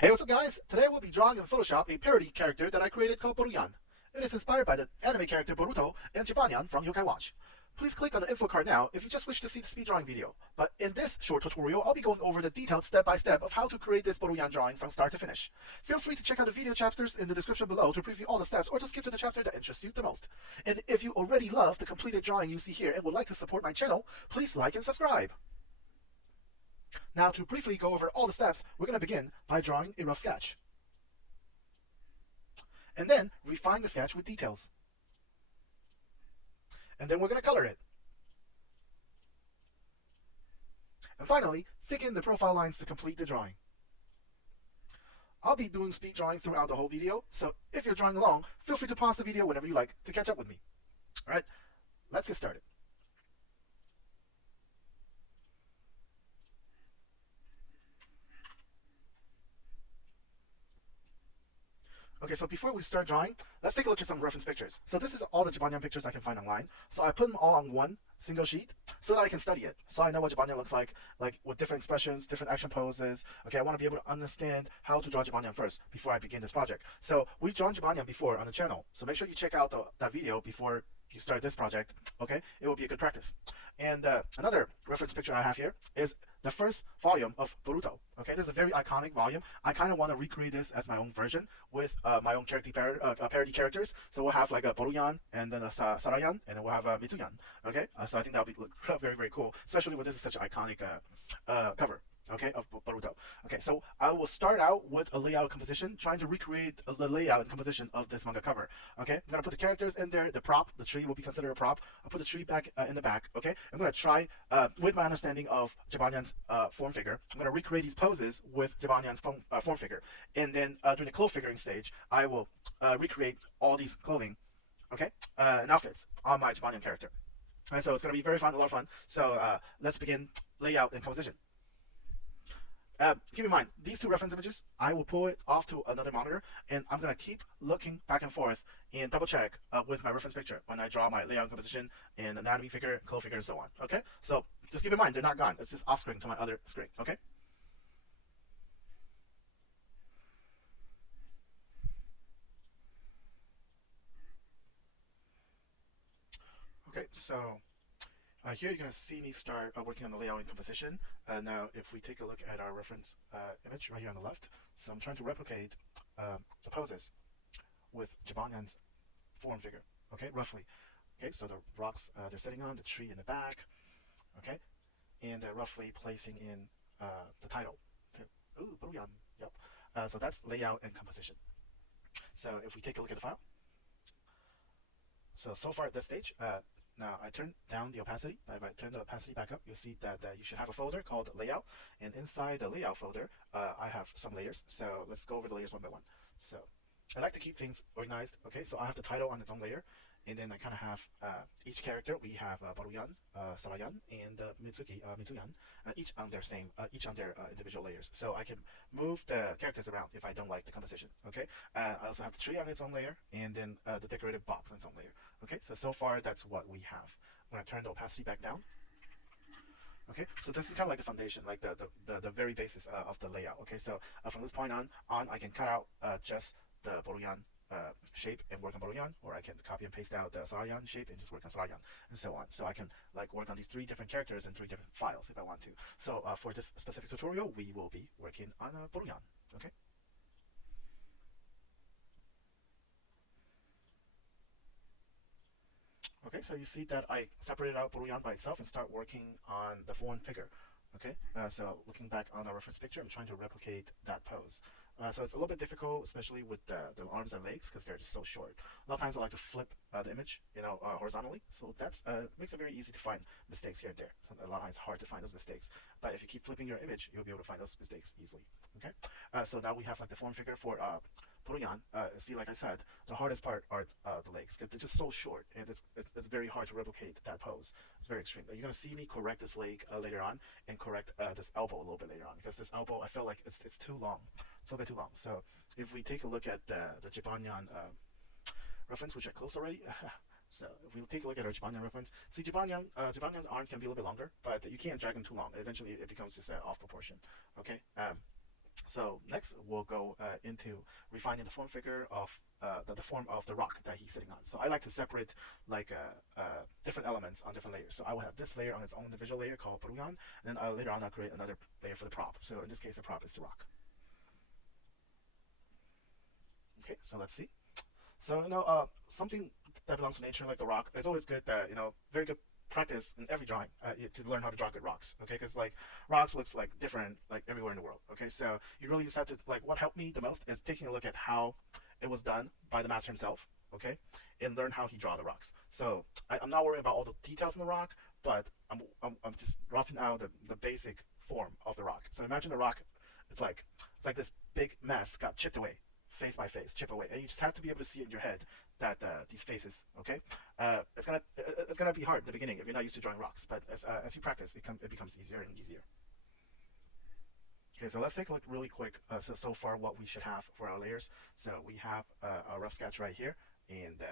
Hey, what's up guys? Today we'll be drawing in Photoshop a parody character that I created called Boruyan. It is inspired by the anime character Boruto and Jibanyan from Yokai Watch. Please click on the info card now if you just wish to see the speed drawing video. But in this short tutorial, I'll be going over the detailed step-by-step of how to create this Boruyan drawing from start to finish. Feel free to check out the video chapters in the description below to preview all the steps or to skip to the chapter that interests you the most. And if you already love the completed drawing you see here and would like to support my channel, please like and subscribe. Now, to briefly go over all the steps, we're going to begin by drawing a rough sketch. And then refine the sketch with details. And then we're going to color it. And finally, thicken the profile lines to complete the drawing. I'll be doing speed drawings throughout the whole video, so if you're drawing along, feel free to pause the video whenever you like to catch up with me. Alright, let's get started. Okay, so before we start drawing, let's take a look at some reference pictures. So this is all the Jibanyan pictures I can find online. So I put them all on one single sheet so that I can study it. So I know what Jibanyan looks like with different expressions, different action poses. Okay, I want to be able to understand how to draw Jibanyan first before I begin this project. So we've drawn Jibanyan before on the channel. So make sure you check out that video before you start this project. Okay, it will be a good practice. And another reference picture I have here is the first volume of Boruto. Okay, this is a very iconic volume. I kind of want to recreate this as my own version with my own parody characters. So we'll have like a Borunyan and then a Sarayan, and then we'll have a Mitsuyan. Okay, so I think that'll be very, very cool, especially when this is such an iconic cover. Okay, of Boruto. Okay, so I will start out with a layout composition, trying to recreate the layout and composition of this manga cover. Okay, I'm gonna put the characters in there. The prop, the tree will be considered a prop. I'll put the tree back in the back. Okay, I'm gonna try with my understanding of Jibanyan's form figure. I'm gonna recreate these poses with Jibanyan's form figure, and then during the clothes figuring stage, I will recreate all these clothing, okay, and outfits on my Jibanyan character. And so it's gonna be very fun, a lot of fun. So let's begin layout and composition. Keep in mind, these two reference images, I will pull it off to another monitor, and I'm going to keep looking back and forth and double check with my reference picture when I draw my layout and composition and anatomy figure, clothes figure, and so on. Okay? So just keep in mind, they're not gone. It's just off screen to my other screen. Okay? Okay, so here you're going to see me start working on the layout and composition. Now, if we take a look at our reference image right here on the left, so I'm trying to replicate the poses with Jibanyan's form figure, okay, roughly. Okay, so the rocks they're sitting on, the tree in the back, okay, and roughly placing in the title. Okay. Ooh, Borunyan, yep. So that's layout and composition. So if we take a look at the file, so far at this stage, now I turn down the opacity. If I turn the opacity back up, you'll see that you should have a folder called layout, and inside the layout folder, I have some layers. So let's go over the layers one by one. So I like to keep things organized. Okay, so I have the title on its own layer, and then I kind of have each character. We have Borunyan, Sarayan, and Mitsuyan, each on their individual layers. So I can move the characters around if I don't like the composition. Okay, I also have the tree on its own layer, and then the decorative box on its own layer. Okay, so far that's what we have. I'm gonna turn the opacity back down. Okay, so this is kind of like the foundation, like the very basis of the layout. Okay, so from this point on, I can cut out just the Borunyan shape and work on Borunyan, or I can copy and paste out the Sarayan shape and just work on Sarayan, and so on. So I can like work on these three different characters in three different files if I want to. So for this specific tutorial, we will be working on Borunyan. Okay. Okay, so you see that I separated out Borunyan by itself and start working on the form figure. Okay, so looking back on our reference picture, I'm trying to replicate that pose. So it's a little bit difficult, especially with the arms and legs, because they're just so short. A lot of times I like to flip the image, horizontally. So that's makes it very easy to find mistakes here and there. So a lot of times it's hard to find those mistakes. But if you keep flipping your image, you'll be able to find those mistakes easily. Okay, so now we have like the form figure for Borunyan. See, like I said, the hardest part are the legs. They're just so short, and it's very hard to replicate that pose. It's very extreme. You're gonna see me correct this leg later on, and correct this elbow a little bit later on, because this elbow I feel like it's too long. It's a little bit too long. So if we take a look at the Jibanyan reference, which I closed already. So if we take a look at our Jibanyan reference, see Jibanyan's arm can be a little bit longer, but you can't drag him too long. Eventually it becomes just off proportion. Okay. So next we'll go into refining the form figure of the form of the rock that he's sitting on. So I like to separate like different elements on different layers. So I will have this layer on its own individual layer called Borunyan, and then later on I'll create another layer for the prop. So in this case the prop is the rock. Okay, so let's see. So something that belongs to nature like the rock, it's always good that very good practice in every drawing to learn how to draw good rocks. Okay, because like rocks looks like different like everywhere in the world. Okay, so you really just have to like what helped me the most is taking a look at how it was done by the master himself. Okay, and learn how he draw the rocks. So I'm not worried about all the details in the rock, but I'm just roughing out the basic form of the rock. So imagine the rock, it's like this big mess got chipped away face by face, chip away, and you just have to be able to see it in your head that these faces, okay, it's gonna be hard at the beginning if you're not used to drawing rocks, but as you practice, it becomes easier and easier. Okay, so let's take a look really quick. So far, what we should have for our layers. So we have a rough sketch right here, and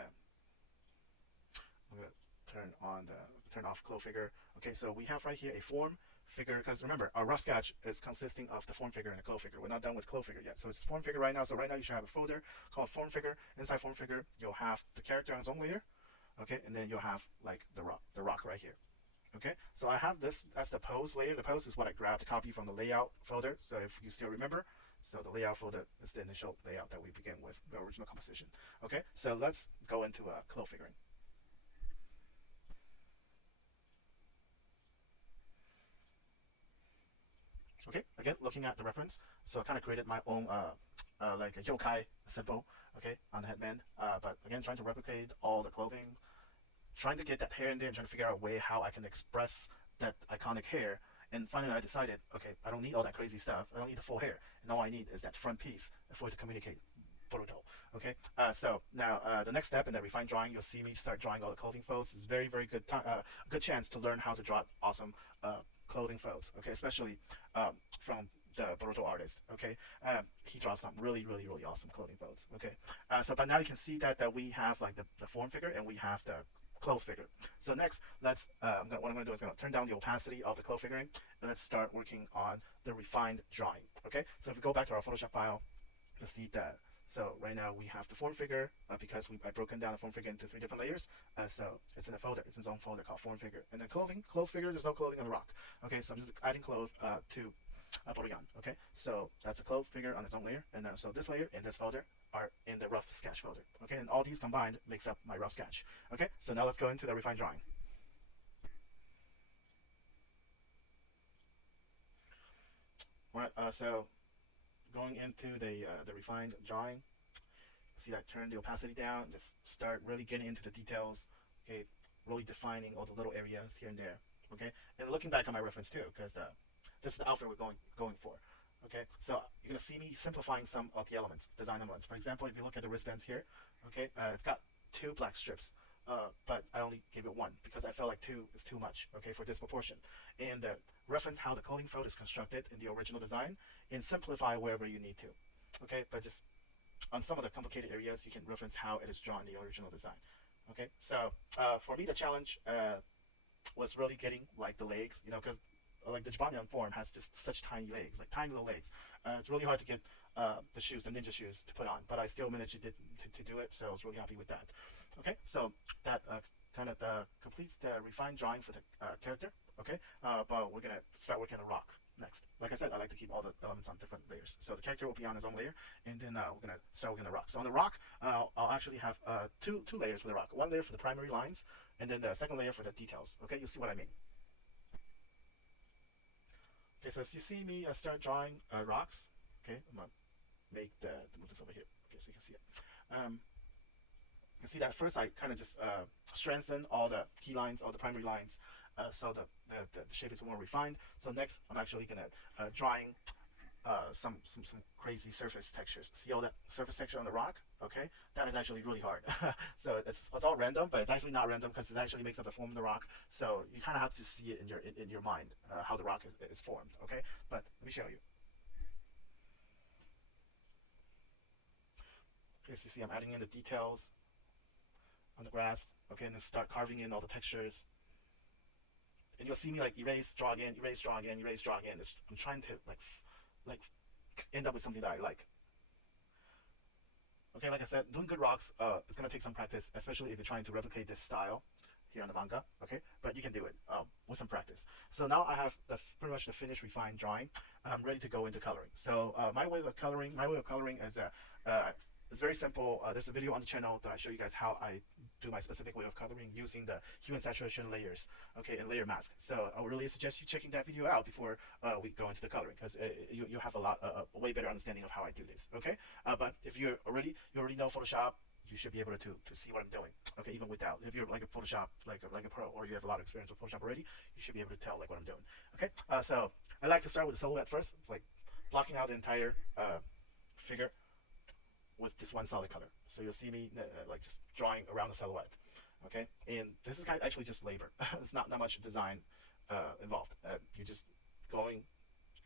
I'm gonna turn off glow figure. Okay, so we have right here a form figure, because remember our rough sketch is consisting of the form figure and the glow figure. We're not done with glow figure yet, so it's form figure right now. So right now you should have a folder called form figure. Inside form figure you'll have the character on its own layer, okay, and then you'll have like the rock right here. Okay, so I have this as the pose layer. The pose is what I grabbed a copy from the layout folder, so if you still remember, so the layout folder is the initial layout that we begin with, the original composition. Okay, so let's go into glow figuring. Okay, again, looking at the reference, so I kind of created my own like a yokai symbol, okay, on the headband. But again, trying to replicate all the clothing, trying to get that hair in there, and trying to figure out a way how I can express that iconic hair. And finally, I decided, okay, I don't need all that crazy stuff. I don't need the full hair, and all I need is that front piece for it to communicate Boruto. Okay, so now the next step in the refined drawing, you'll see me start drawing all the clothing folds. It's very, very good good chance to learn how to draw awesome clothing folds. Okay, especially from the Boruto artist. Okay, he draws some really, really, really awesome clothing folds. Okay, so but now you can see that we have like the form figure and we have the clothes figure. So next, let's what I'm going to do is going to turn down the opacity of the clothes figuring, and let's start working on the refined drawing. Okay, so if we go back to our Photoshop file, you'll see that. So right now we have the form figure because I've broken down the form figure into 3 different layers. So it's in a folder. It's in its own folder called form figure. And then clothes figure. There's no clothing on the rock. Okay, so I'm just adding clothes to Boruyan. Okay, so that's a clothes figure on its own layer. And so this layer and this folder are in the rough sketch folder. Okay, and all these combined makes up my rough sketch. Okay, so now let's go into the refined drawing. All right, so going into the refined drawing, see that turn the opacity down, just start really getting into the details. Okay, really defining all the little areas here and there. Okay, and looking back on my reference too, because this is the outfit we're going for. Okay, so you're gonna see me simplifying some of the elements, design elements. For example, if you look at the wristbands here, okay, it's got 2 black strips. But I only gave it 1 because I felt like 2 is too much, okay, for this proportion. And reference how the clothing fold is constructed in the original design and simplify wherever you need to, okay, but just on some of the complicated areas you can reference how it is drawn in the original design. Okay, so for me the challenge was really getting like the legs, because like the Jibanyan form has just such tiny legs, like tiny little legs. It's really hard to get the shoes, the ninja shoes, to put on, but I still managed to do it, so I was really happy with that. Okay, so that kind of completes the refined drawing for the character. Okay, but we're gonna start working on the rock next. Like I said, I like to keep all the elements on different layers. So the character will be on his own layer, and then we're gonna start working on the rock. So on the rock, I'll actually have two layers for the rock. 1 layer for the primary lines, and then the second layer for the details. Okay, you'll see what I mean. Okay, so as you see me start drawing rocks, okay, I'm gonna move this over here, okay, so you can see it. You can see that first I kind of just strengthen all the key lines, all the primary lines, so the shape is more refined. So next I'm actually gonna drawing some crazy surface textures. See all that surface texture on the rock? Okay, that is actually really hard. So it's all random, but it's actually not random because it actually makes up the form of the rock. So you kind of have to see it in your mind how the rock is formed. Okay, but let me show you. Okay, so you see I'm adding in the details on the grass. Okay, and then start carving in all the textures. And you'll see me like erase, draw again, erase, draw again, erase, draw again. I'm trying to like end up with something that I like. Okay, like I said, doing good rocks, it's gonna take some practice, especially if you're trying to replicate this style here on the manga. Okay, but you can do it with some practice. So now I have pretty much the finished refined drawing. I'm ready to go into coloring. So my way of coloring is it's very simple. There's a video on the channel that I show you guys how I do my specific way of coloring using the hue and saturation layers, okay, and layer mask. So I would really suggest you checking that video out before we go into the coloring, because you have a way better understanding of how I do this, okay? But if you already know Photoshop, you should be able to see what I'm doing, okay, even without. If you're like a Photoshop, like a pro, or you have a lot of experience with Photoshop already, you should be able to tell like what I'm doing, okay? So I like to start with the silhouette first, like blocking out the entire figure with just one solid color. So you'll see me like just drawing around the silhouette, okay? And this is actually just labor. It's not much design involved. You're just going,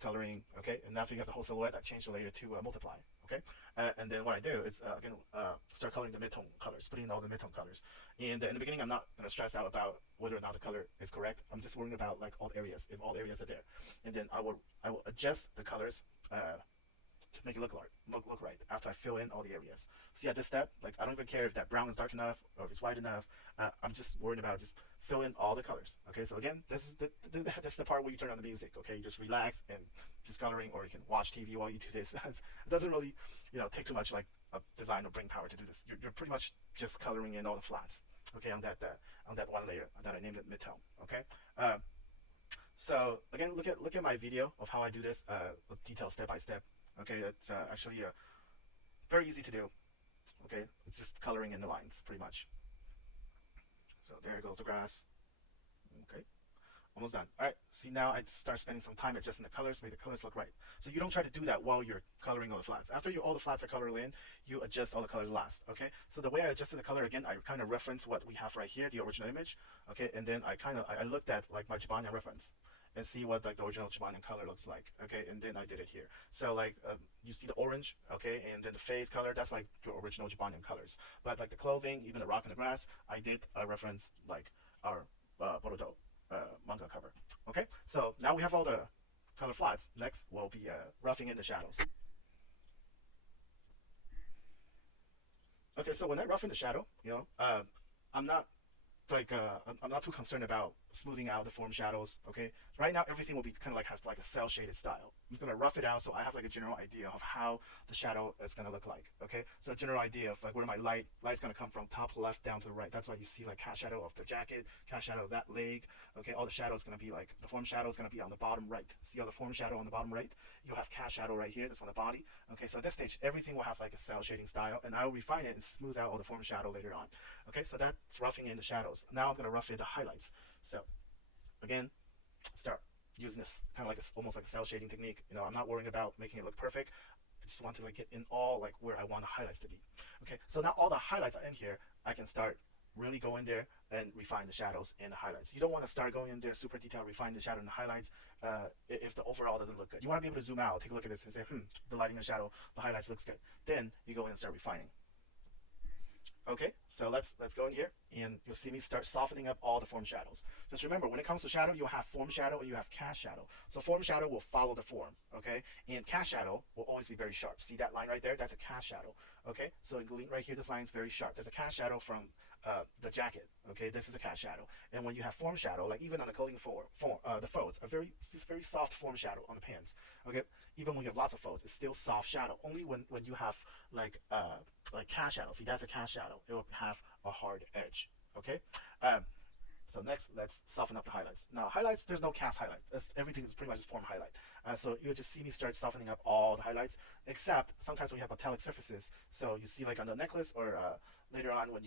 coloring, okay? And after you have the whole silhouette, I change the layer to multiply, okay? And then what I do is again start coloring the midtone colors, putting in all the midtone colors. And in the beginning, I'm not gonna stress out about whether or not the color is correct. I'm just worrying about like all areas, if all areas are there. And then I will adjust the colors to make it look right after I fill in all the areas. See, at this step, like I don't even care if that brown is dark enough or if it's white enough. I'm just worried about just fill in all the colors. Okay, so again, this is the part where you turn on the music. Okay, you just relax and just coloring, or you can watch TV while you do this. It doesn't really, take too much like design or brain power to do this. You're pretty much just coloring in all the flats. Okay, on that one layer that I named it midtone. Okay. So again, look at my video of how I do this, detailed step by step. Okay, it's actually very easy to do. Okay, it's just coloring in the lines, pretty much. So there goes the grass. Okay, almost done. All right, see, now I start spending some time adjusting the colors, make the colors look right. So you don't try to do that while you're coloring all the flats. After all the flats are colored in, you adjust all the colors last. Okay, so the way I adjusted the color, again, I kind of reference what we have right here, the original image. Okay, and then I looked at like my Jibanyan reference and see what like the original Jibanyan color looks like. Okay, and then I did it here. So like you see the orange, okay, and then the face color, that's like your original Jibanyan colors. But like the clothing, even the rock and the grass, I did reference like our Boruto manga cover. Okay, so now we have all the color flats. Next we'll be roughing in the shadows. Okay, so when I rough in the shadow, I'm not too concerned about smoothing out the form shadows. Okay, right now everything will be kind of like has like a cell shaded style. I'm gonna rough it out so I have like a general idea of how the shadow is gonna look like. Okay, so a general idea of like where my light's gonna come from, top left down to the right. That's why you see like cast shadow of the jacket, cast shadow of that leg. Okay, all the shadows gonna be like the form shadow is gonna be on the bottom right. See all the form shadow on the bottom right? You'll have cast shadow right here. That's on the body. Okay, so at this stage everything will have like a cell shading style, and I will refine it and smooth out all the form shadow later on. Okay, so that's roughing in the shadows. Now I'm gonna rough in the highlights. So again, start using this kind of like almost like a cell shading technique. I'm not worrying about making it look perfect. I just want to like get in all like where I want the highlights to be. Okay, so now all the highlights are in here. I can start really go in there and refine the shadows and the highlights. You don't want to start going in there super detailed, refine the shadow and the highlights if the overall doesn't look good. You want to be able to zoom out, take a look at this and say, the lighting and shadow, the highlights looks good. Then you go in and start refining. Okay, so let's go in here, and you'll see me start softening up all the form shadows. Just remember, when it comes to shadow, you'll have form shadow and you have cast shadow. So form shadow will follow the form, okay? And cast shadow will always be very sharp. See that line right there? That's a cast shadow, okay? So right here, this line is very sharp. There's a cast shadow from the jacket, okay? This is a cast shadow. And when you have form shadow, like even on the clothing the folds, it's very soft form shadow on the pants, okay? Even when you have lots of folds, it's still soft shadow. Only when you have like cast shadow. See, that's a cast shadow. It will have a hard edge. Okay. So next, let's soften up the highlights. Now, highlights, there's no cast highlight. Everything is pretty much just form highlight. So you'll just see me start softening up all the highlights, except sometimes we have metallic surfaces. So you see like on the necklace, or later on when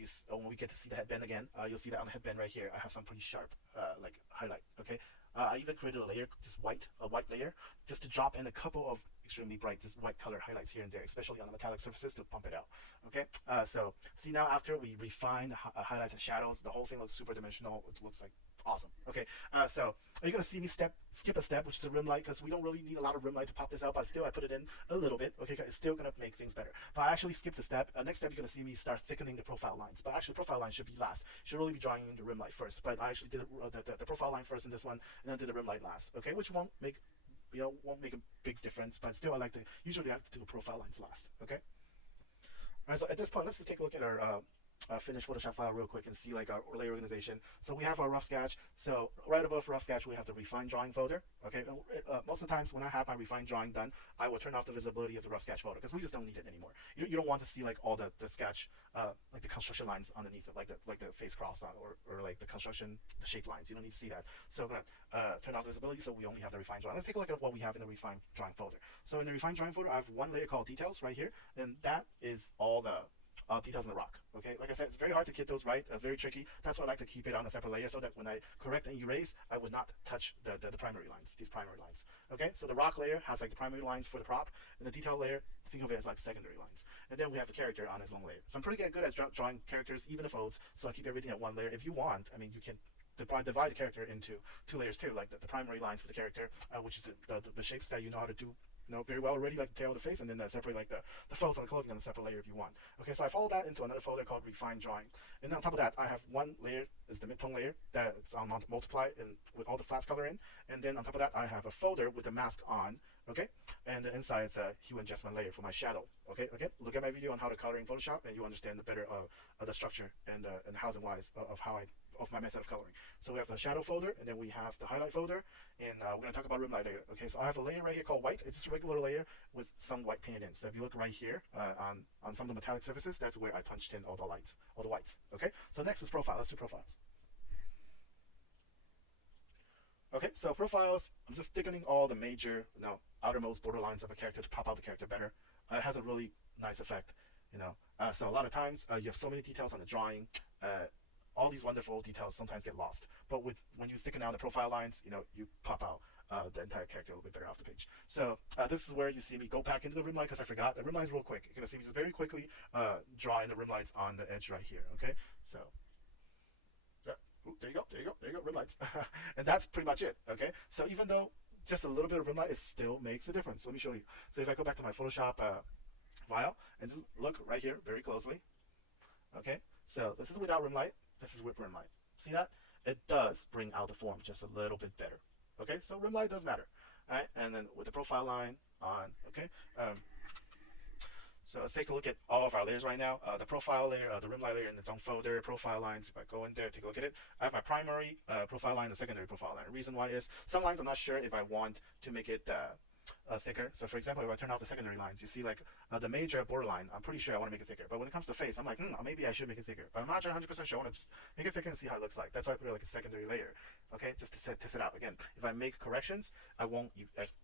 we get to see the headband again, you'll see that on the headband right here, I have some pretty sharp like highlight. Okay. I even created a layer, just a white layer, just to drop in a couple of extremely bright, just white color highlights here and there, especially on the metallic surfaces to pump it out. Okay, so see now after we refine the highlights and shadows, the whole thing looks super dimensional. It looks like awesome. Okay, so you're gonna see me skip a step, which is a Rimlight, because we don't really need a lot of Rimlight to pop this out, but still I put it in a little bit. Okay, it's still gonna make things better. But I actually skipped a step. Next step, you're gonna see me start thickening the profile lines. But actually, profile line should be last. Should really be drawing in the Rimlight first. But I actually did the profile line first in this one, and then did the Rimlight last. Okay, which won't make won't make a big difference, but still I usually like to do profile lines last. Okay. Alright, so at this point, let's just take a look at our finished Photoshop file real quick and see like our layer organization. So we have our rough sketch. So right above rough sketch, we have the refined drawing folder. Okay, most of the times when I have my refined drawing done, I will turn off the visibility of the rough sketch folder because we just don't need it anymore. You don't want to see like all the sketch, like the construction lines underneath it, like the face cross or like the construction, the shape lines. You don't need to see that. So I'm gonna turn off the visibility so we only have the refined drawing. Let's take a look at what we have in the refined drawing folder. So in the refined drawing folder, I have one layer called details right here, and that is all the details in the rock. Okay, like I said, it's very hard to get those right, very tricky. That's why I like to keep it on a separate layer so that when I correct and erase, I would not touch the primary lines, these primary lines. Okay, so the rock layer has like the primary lines for the prop, and the detail layer, think of it as like secondary lines. And then we have the character on its own layer. So I'm pretty good at drawing characters, even the folds, so I keep everything at one layer. If you want, I mean, you can divide the character into two layers too, like the primary lines for the character, which is the shapes that you know how to do very well already, like the tail, the face, and then separate like the folds on the clothing on a separate layer if you want. Okay, so I follow that into another folder called refined drawing, and then on top of that I have one layer is the midtone layer that's on multiply and with all the flats color in, and then on top of that I have a folder with the mask on. Okay, and the inside it's a hue adjustment layer for my shadow. Okay, again, look at my video on how to color in Photoshop, and you understand the better the structure and housing wise of my method of coloring. So we have the shadow folder, and then we have the highlight folder, and we're going to talk about Rimlight later. Okay, so I have a layer right here called white. It's just a regular layer with some white painted in. So if you look right here on some of the metallic surfaces, that's where I punched in all the whites. Okay, so next is profile. Let's do profiles. Okay, so profiles, I'm just thickening all the major, outermost border lines of a character to pop out the character better. It has a really nice effect, So a lot of times you have so many details on the drawing. All these wonderful details sometimes get lost. But when you thicken out the profile lines, you pop out the entire character a little bit better off the page. So this is where you see me go back into the rim light because I forgot. The rim light is real quick. You're going to see me just very quickly draw in the rim lights on the edge right here. Okay, so. Ooh, there you go, rim lights. And that's pretty much it, okay? So even though just a little bit of rim light, it still makes a difference. Let me show you. So if I go back to my Photoshop file and just look right here very closely, okay? So this is without rim light, this is with rim light. See that? It does bring out the form just a little bit better, okay? So rim light does matter, all right? And then with the profile line on, okay? So let's take a look at all of our layers right now. The profile layer, the Rimlight layer in its own folder, profile lines. If I go in there, take a look at it. I have my primary profile line and secondary profile line. The reason why is some lines I'm not sure if I want to make it thicker. So for example, if I turn off the secondary lines, you see like the major border line, I'm pretty sure I want to make it thicker. But when it comes to face, I'm like, maybe I should make it thicker. But I'm not 100% sure. I want to just make it thicker and see how it looks like. That's why I put it like a secondary layer. Okay, just to test it out. Again, if I make corrections, I won't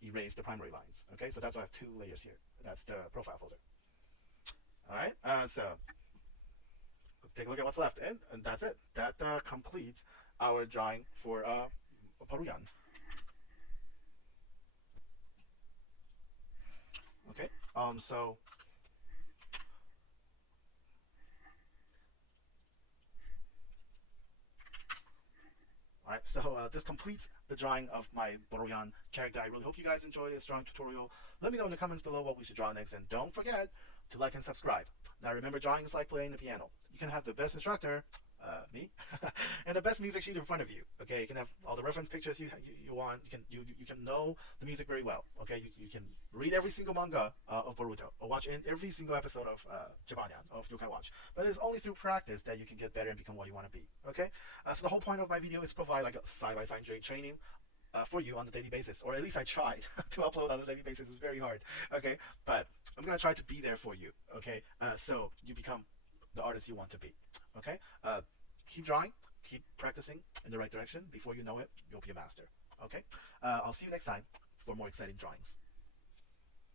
erase the primary lines. Okay, so that's why I have two layers here. That's the profile folder. Alright, so let's take a look at what's left, and that's it. That completes our drawing for Borunyan. Okay, so alright, so this completes the drawing of my Borunyan character. I really hope you guys enjoy this drawing tutorial. Let me know in the comments below what we should draw next, and don't forget to like and subscribe. Now remember, drawing is like playing the piano. You can have the best instructor, me, and the best music sheet in front of you. Okay, you can have all the reference pictures you want. You can know the music very well. Okay, you can read every single manga of Boruto or watch every single episode of Jibanyan of Yokai Watch. But it's only through practice that you can get better and become what you want to be. Okay, so the whole point of my video is to provide like a side-by-side training for you on a daily basis, or at least I try to upload on a daily basis. It's very hard, okay, but I'm gonna try to be there for you, okay, so you become the artist you want to be, okay. Keep drawing, keep practicing in the right direction. Before you know it, you'll be a master, okay. I'll see you next time for more exciting drawings.